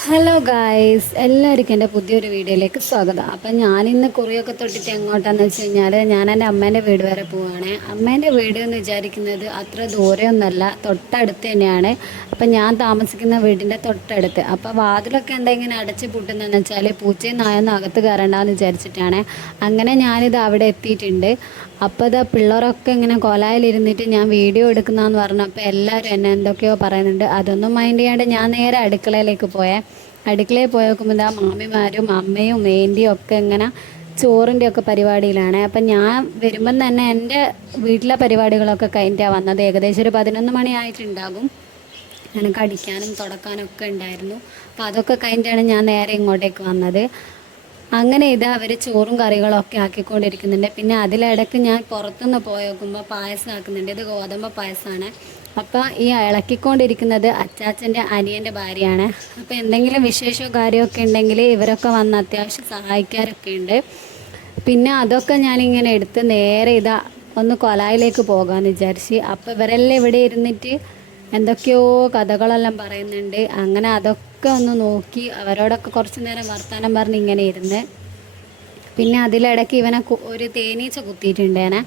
Hello guys, എല്ലാവർക്കും എൻ്റെ പുതിയൊരു വീഡിയോയിലേക്ക് സ്വാഗതം. അപ്പം ഞാനിന്ന് കുറിയൊക്കെ തൊട്ടിട്ട് എങ്ങോട്ടാന്ന് വെച്ച് കഴിഞ്ഞാൽ ഞാൻ എൻ്റെ അമ്മേൻ്റെ വീട് വരെ പോവുകയാണ്. അമ്മേൻ്റെ വീട് എന്ന് വിചാരിക്കുന്നത് അത്ര ദൂരെയൊന്നുമല്ല, തൊട്ടടുത്ത് തന്നെയാണ്. അപ്പം ഞാൻ താമസിക്കുന്ന വീടിൻ്റെ തൊട്ടടുത്ത്. അപ്പോൾ വാതിലൊക്കെ എന്താ ഇങ്ങനെ അടച്ച് പൂട്ടുന്നതെന്ന് വെച്ചാൽ പൂച്ചയും നായൊന്നും അകത്ത് കയറണ്ടെന്ന് വിചാരിച്ചിട്ടാണ്. അങ്ങനെ ഞാനിത് അവിടെ എത്തിയിട്ടുണ്ട്. അപ്പോൾ ഇതാ പിള്ളേരൊക്കെ ഇങ്ങനെ കൊലായിലിരുന്നിട്ട് ഞാൻ വീഡിയോ എടുക്കുന്നതെന്ന് പറഞ്ഞപ്പോൾ എല്ലാവരും എന്നെ എന്തൊക്കെയോ പറയുന്നുണ്ട്. അതൊന്നും മൈൻഡ് ചെയ്യാണ്ട് ഞാൻ നേരെ അടുക്കളയിലേക്ക് പോയേ. അടുക്കളയിൽ പോയി നോക്കുമ്പോൾ ഇതാ മാമിമാരും അമ്മയും വേണ്ടിയും ഒക്കെ ഇങ്ങനെ ചോറിൻ്റെ ഒക്കെ പരിപാടിയിലാണ്. അപ്പം ഞാൻ വരുമ്പം തന്നെ എൻ്റെ വീട്ടിലെ പരിപാടികളൊക്കെ കഴിഞ്ഞിട്ടാണ് വന്നത്. ഏകദേശം ഒരു 11 മണി ആയിട്ടുണ്ടാകും. എനിക്ക് അടിക്കാനും തുടക്കാനും ഒക്കെ ഉണ്ടായിരുന്നു. അപ്പോൾ അതൊക്കെ കഴിഞ്ഞിട്ടാണ് ഞാൻ നേരെ ഇങ്ങോട്ടേക്ക് വന്നത്. അങ്ങനെ ഇത് അവർ ചോറും കറികളൊക്കെ ആക്കിക്കൊണ്ടിരിക്കുന്നുണ്ട്. പിന്നെ അതിലിടയ്ക്ക് ഞാൻ പുറത്തുനിന്ന് പോയി നോക്കുമ്പോൾ പായസം ആക്കുന്നുണ്ട്. ഇത് ഗോതമ്പ് പായസമാണ്. അപ്പോൾ ഈ ഇളക്കിക്കൊണ്ടിരിക്കുന്നത് അച്ചാച്ചൻ്റെ അനിയൻ്റെ ഭാര്യയാണ്. അപ്പോൾ എന്തെങ്കിലും വിശേഷമോ കാര്യമൊക്കെ ഉണ്ടെങ്കിൽ ഇവരൊക്കെ വന്ന് അത്യാവശ്യം സഹായിക്കാറൊക്കെ ഉണ്ട്. പിന്നെ അതൊക്കെ ഞാനിങ്ങനെ എടുത്ത് നേരെ ഇതാ ഒന്ന് കൊലായിലേക്ക് പോകാമെന്ന് വിചാരിച്ച്. അപ്പോൾ ഇവരെല്ലാം ഇവിടെ ഇരുന്നിട്ട് എന്തൊക്കെയോ കഥകളെല്ലാം പറയുന്നുണ്ട്. അങ്ങനെ അതൊക്കെ ഒന്ന് നോക്കി അവരോടൊക്കെ കുറച്ച് നേരം വർത്തമാനം പറഞ്ഞ് ഇങ്ങനെ ഇരുന്ന്. പിന്നെ അതിലിടയ്ക്ക് ഇവനെ ഒരു തേനീച്ച കുത്തിയിട്ടുണ്ടേനെ.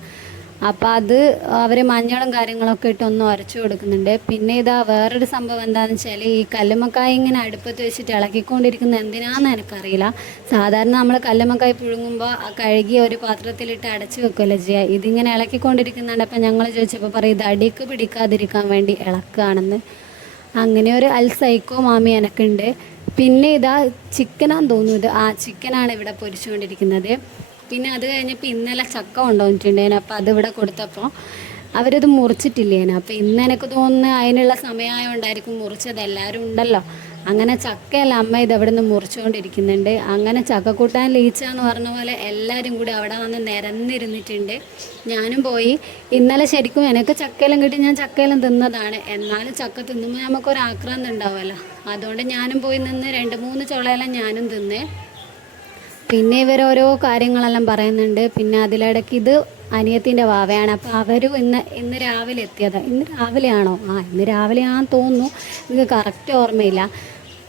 അപ്പോൾ അത് അവർ മഞ്ഞളും കാര്യങ്ങളൊക്കെ ഇട്ടൊന്ന് ഉരച്ചു കൊടുക്കുന്നുണ്ട്. പിന്നെ ഇതാ വേറൊരു സംഭവം എന്താണെന്ന് വെച്ചാൽ ഈ കല്ലുമ്മക്കായ ഇങ്ങനെ അടുപ്പത്ത് വെച്ചിട്ട് ഇളക്കിക്കൊണ്ടിരിക്കുന്നത് എന്തിനാണെന്ന് എനിക്കറിയില്ല. സാധാരണ നമ്മൾ കല്ലുമ്മക്കായ പുഴുങ്ങുമ്പോൾ ആ കഴുകി ഒരു പാത്രത്തിലിട്ട് അടച്ചു വെക്കുമല്ലോ ചെയ്യുക. ഇതിങ്ങനെ ഇളക്കിക്കൊണ്ടിരിക്കുന്നുണ്ട്. അപ്പം ഞങ്ങൾ ചോദിച്ചപ്പോൾ പറയും ഇത് അടിക്ക് പിടിക്കാതിരിക്കാൻ വേണ്ടി ഇളക്കുകയാണെന്ന്. അങ്ങനെ ഒരു സൈക്കോ മാമി എനിക്കുണ്ട്. പിന്നെ ഇതാ ചിക്കനാന്ന് തോന്നുന്നു. ഇത് ചിക്കനാണ് ഇവിടെ പൊരിച്ചുകൊണ്ടിരിക്കുന്നത്. പിന്നെ അത് കഴിഞ്ഞപ്പോൾ ഇന്നലെ ചക്ക കൊണ്ടുവന്നിട്ടുണ്ടേനെ. അപ്പോൾ അതിവിടെ കൊടുത്തപ്പോൾ അവരത് മുറിച്ചിട്ടില്ലേനെ. അപ്പോൾ ഇന്ന് എനിക്ക് തോന്നുന്നു അതിനുള്ള സമയമായതുകൊണ്ടായിരിക്കും മുറിച്ചത്. എല്ലാവരും ഉണ്ടല്ലോ. അങ്ങനെ ചക്കയല്ല അമ്മ ഇത് അവിടെ നിന്ന് മുറിച്ചുകൊണ്ടിരിക്കുന്നുണ്ട്. അങ്ങനെ ചക്കക്കൂട്ടാൻ ലീച്ച എന്ന് പറഞ്ഞ പോലെ എല്ലാവരും കൂടി അവിടെ വന്ന് നിരന്നിരുന്നിട്ടുണ്ട്. ഞാനും പോയി. ഇന്നലെ ശരിക്കും എനിക്ക് ചക്കയെല്ലാം കിട്ടി, ഞാൻ ചക്കയെല്ലാം തിന്നതാണ്. എന്നാലും ചക്ക തിന്നുമ്പോൾ നമുക്കൊരു ആക്രാന്തം ഉണ്ടാവുമല്ലോ. അതുകൊണ്ട് ഞാനും പോയി നിന്ന് 2-3 ചുളയെല്ലാം ഞാനും തിന്നേ. പിന്നെ ഇവരോരോ കാര്യങ്ങളെല്ലാം പറയുന്നുണ്ട്. പിന്നെ അതിലിടയ്ക്ക് ഇത് അനിയത്തിൻ്റെ വാവയാണ്. അപ്പോൾ അവരും ഇന്ന് രാവിലെ എത്തിയതാണ്. ഇന്ന് രാവിലെയാണോ? ഇന്ന് രാവിലെയാണെന്ന് തോന്നുന്നു, എനിക്ക് കറക്റ്റ് ഓർമ്മയില്ല.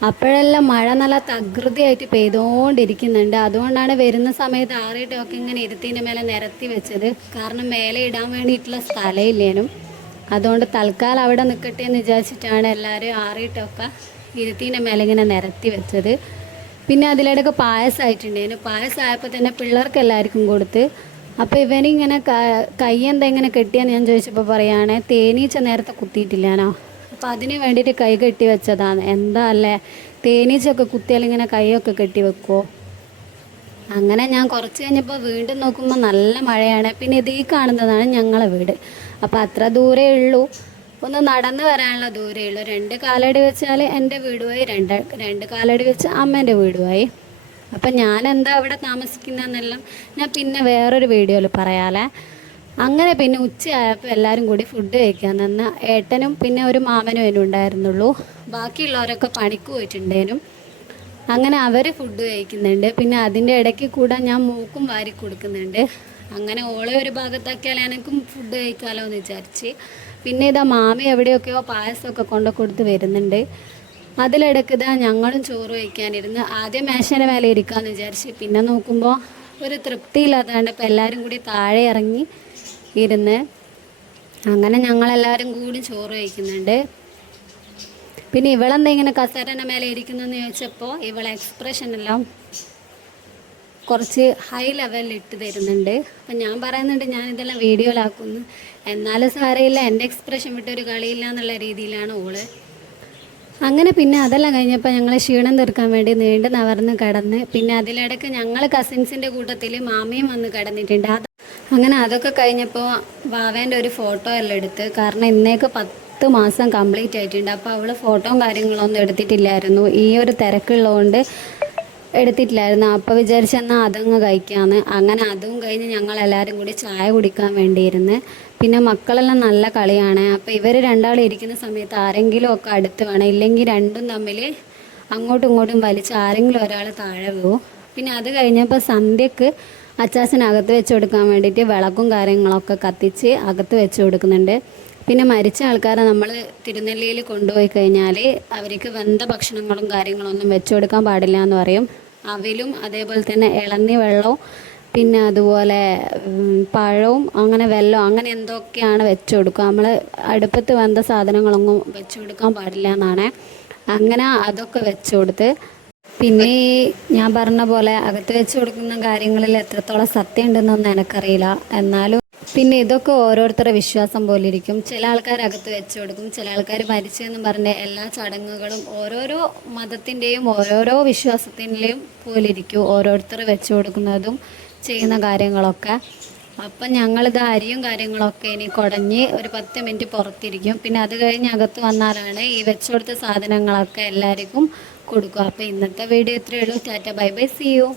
അപ്പോഴെല്ലാം മഴ നല്ല തകൃതിയായിട്ട് പെയ്തുകൊണ്ടിരിക്കുന്നുണ്ട്. അതുകൊണ്ടാണ് വരുന്ന സമയത്ത് ആറിയിട്ടൊക്കെ ഇങ്ങനെ ഇരുത്തിൻ്റെ മേലെ നിരത്തി വെച്ചത്. കാരണം മേലെ ഇടാൻ വേണ്ടിയിട്ടുള്ള സ്ഥലമില്ലേനും. അതുകൊണ്ട് തൽക്കാലം അവിടെ നിൽക്കട്ടെ എന്ന് വിചാരിച്ചിട്ടാണ് എല്ലാവരും ആറിയിട്ടൊക്കെ ഇരുത്തിൻ്റെ മേലെ ഇങ്ങനെ നിരത്തി വെച്ചത്. പിന്നെ അതിലിടയ്ക്ക് പായസമായിട്ടുണ്ടായിരുന്നു. പായസമായപ്പോൾ തന്നെ പിള്ളേർക്ക് എല്ലാവർക്കും കൊടുത്ത്. അപ്പോൾ ഇവനിങ്ങനെ കൈ എന്താ ഇങ്ങനെ കെട്ടിയാന്ന് ഞാൻ ചോദിച്ചപ്പോൾ പറയുകയാണ് തേനീച്ച നേരത്തെ കുത്തിയിട്ടില്ലാനോ. അപ്പോൾ അതിന് വേണ്ടിയിട്ട് കൈ കെട്ടി വെച്ചതാണ്. എന്താ അല്ലേ, തേനീച്ചയൊക്കെ കുത്തിയാൽ ഇങ്ങനെ കൈയൊക്കെ കെട്ടി വെക്കുമോ? അങ്ങനെ ഞാൻ കുറച്ച് കഴിഞ്ഞപ്പോൾ വീണ്ടും നോക്കുമ്പോൾ നല്ല മഴയാണ്. പിന്നെ ഇത് ഈ കാണുന്നതാണ് ഞങ്ങളെ വീട്. അപ്പോൾ അത്ര ദൂരേ ഉള്ളൂ, ഒന്ന് നടന്ന് വരാനുള്ള ദൂരമേ ഉള്ളൂ. 2 കാലടി വെച്ചാൽ എൻ്റെ വീടുമായി, രണ്ട് കാലടി വെച്ച് അമ്മേൻ്റെ വീടുമായി. അപ്പം ഞാൻ എന്താ ഇവിടെ താമസിക്കുന്നതെന്നെല്ലാം ഞാൻ പിന്നെ വേറൊരു വീഡിയോയിൽ പറയാലേ. അങ്ങനെ പിന്നെ ഉച്ചയായപ്പോൾ എല്ലാവരും കൂടി ഫുഡ് കഴിക്കാൻ നിന്ന്. ഏട്ടനും പിന്നെ ഒരു മാമനും അതിനും ഉണ്ടായിരുന്നുള്ളൂ. ബാക്കിയുള്ളവരൊക്കെ പണിക്ക് പോയിട്ടുണ്ടേനും. അങ്ങനെ അവർ ഫുഡ് കഴിക്കുന്നുണ്ട്. പിന്നെ അതിൻ്റെ ഇടയ്ക്ക് കൂടെ ഞാൻ മൂക്കും വാരി കൊടുക്കുന്നുണ്ട്. അങ്ങനെ ഓളെ ഒരു ഭാഗത്താക്കിയാൽ എനിക്കും ഫുഡ് കഴിക്കാമല്ലോ എന്ന് വിചാരിച്ച്. പിന്നെ ഇതാ മാമി എവിടെയൊക്കെയോ പായസമൊക്കെ കൊണ്ട് കൊടുത്ത് വരുന്നുണ്ട്. അതിലിടയ്ക്ക് ഇതാ ഞങ്ങളും ചോറ് കഴിക്കാനിരുന്ന്. ആദ്യം മേശയുടെ മേലെ ഇരിക്കാമെന്ന് വിചാരിച്ച്. പിന്നെ നോക്കുമ്പോൾ ഒരു തൃപ്തിയില്ലാത്തതുകൊണ്ട് ഇപ്പോൾ എല്ലാവരും കൂടി താഴെ ഇറങ്ങി ഇരുന്ന്. അങ്ങനെ ഞങ്ങളെല്ലാവരും കൂടി ചോറ് കഴിക്കുന്നുണ്ട്. പിന്നെ ഇവളെന്താ ഇങ്ങനെ കസേരൻ്റെ മേലെ ഇരിക്കുന്നതെന്ന് ചോദിച്ചപ്പോൾ ഇവളെ എക്സ്പ്രഷനെല്ലാം കുറച്ച് ഹൈ ലെവലിൽ ഇട്ട് തരുന്നുണ്ട്. അപ്പം ഞാൻ പറയുന്നുണ്ട് ഞാനിതെല്ലാം വീഡിയോയിലാക്കുന്നു, എന്നാലും സാരമില്ല, എൻ്റെ എക്സ്പ്രഷൻ വിട്ടൊരു കളിയില്ല എന്നുള്ള രീതിയിലാണ് ഓള്. അങ്ങനെ പിന്നെ അതെല്ലാം കഴിഞ്ഞപ്പോൾ ഞങ്ങൾ ക്ഷീണം തീർക്കാൻ വേണ്ടി നീണ്ട് നവർന്ന് കിടന്ന്. പിന്നെ അതിലിടയ്ക്ക് ഞങ്ങൾ കസിൻസിൻ്റെ കൂട്ടത്തിൽ മാമിയും വന്ന് കിടന്നിട്ടുണ്ട്. അങ്ങനെ അതൊക്കെ കഴിഞ്ഞപ്പോൾ വാവേൻ്റെ ഒരു ഫോട്ടോ എല്ലാം എടുത്ത്. കാരണം ഇന്നേക്ക് 10 മാസം കംപ്ലീറ്റ് ആയിട്ടുണ്ട്. അപ്പോൾ അവൾ ഫോട്ടോയും കാര്യങ്ങളൊന്നും എടുത്തിട്ടില്ലായിരുന്നു. ഈ ഒരു തിരക്കുള്ളതുകൊണ്ട് എടുത്തിട്ടില്ലായിരുന്നു. അപ്പോൾ വിചാരിച്ചെന്നാൽ അതങ്ങ് കഴിക്കാമെന്ന്. അങ്ങനെ അതും കഴിഞ്ഞ് ഞങ്ങളെല്ലാവരും കൂടി ചായ കുടിക്കാൻ വേണ്ടിയിരുന്ന്. പിന്നെ മക്കളെല്ലാം നല്ല കളിയാണ്. അപ്പോൾ ഇവർ രണ്ടാളും ഇരിക്കുന്ന സമയത്ത് ആരെങ്കിലും ഒക്കെ അടുത്ത് വേണം, ഇല്ലെങ്കിൽ രണ്ടും തമ്മിൽ അങ്ങോട്ടും ഇങ്ങോട്ടും വലിച്ച് ആരെങ്കിലും ഒരാൾ താഴെ വീഴും. പിന്നെ അത് കഴിഞ്ഞപ്പോൾ സന്ധ്യക്ക് അച്ചാച്ചനകത്ത് വെച്ച് കൊടുക്കാൻ വേണ്ടിയിട്ട് വിളക്കും കാര്യങ്ങളൊക്കെ കത്തിച്ച് അകത്ത് വെച്ച് കൊടുക്കുന്നുണ്ട്. പിന്നെ മരിച്ച ആൾക്കാരെ നമ്മൾ തിരുനെല്ലിയിൽ കൊണ്ടുപോയി കഴിഞ്ഞാൽ അവർക്ക് വെന്ത ഭക്ഷണങ്ങളും കാര്യങ്ങളൊന്നും വെച്ചു കൊടുക്കാൻ പാടില്ല എന്ന് പറയും. അവിലും അതേപോലെ തന്നെ ഇളന്നി വെള്ളവും പിന്നെ അതുപോലെ പഴവും അങ്ങനെ വെല്ലം അങ്ങനെ എന്തൊക്കെയാണ് വെച്ചു കൊടുക്കുക. നമ്മൾ അടുപ്പത്ത് വെന്ത സാധനങ്ങളൊന്നും വെച്ചു കൊടുക്കാൻ പാടില്ല എന്നാണ്. അങ്ങനെ അതൊക്കെ വെച്ചു കൊടുത്ത് പിന്നെ ഈ ഞാൻ പറഞ്ഞ പോലെ അകത്ത് വെച്ച് കൊടുക്കുന്ന കാര്യങ്ങളിൽ എത്രത്തോളം സത്യം ഉണ്ടെന്നൊന്നും എനിക്കറിയില്ല. എന്നാലും പിന്നെ ഇതൊക്കെ ഓരോരുത്തരുടെ വിശ്വാസം പോലെ ഇരിക്കും. ചില ആൾക്കാർ അകത്ത് വെച്ച് കൊടുക്കും, ചില ആൾക്കാർ മരിച്ചെന്നും പറഞ്ഞ എല്ലാ ചടങ്ങുകളും ഓരോരോ മതത്തിൻ്റെയും ഓരോരോ വിശ്വാസത്തിൻ്റെയും പോലെ ഇരിക്കും ഓരോരുത്തർ വെച്ച് കൊടുക്കുന്നതും ചെയ്യുന്ന കാര്യങ്ങളൊക്കെ. അപ്പം ഞങ്ങളിത് അരിയും കാര്യങ്ങളൊക്കെ ഇനി കുടഞ്ഞ് ഒരു 10 മിനിറ്റ് പുറത്തിരിക്കും. പിന്നെ അത് കഴിഞ്ഞ് അകത്ത് വന്നാലാണ് ഈ വെച്ച് കൊടുത്ത സാധനങ്ങളൊക്കെ എല്ലാവർക്കും കൊടുക്കുക. അപ്പോൾ ഇന്നത്തെ വീഡിയോ ഇത്രയേ ഉള്ളൂ. Tata bye bye, see U.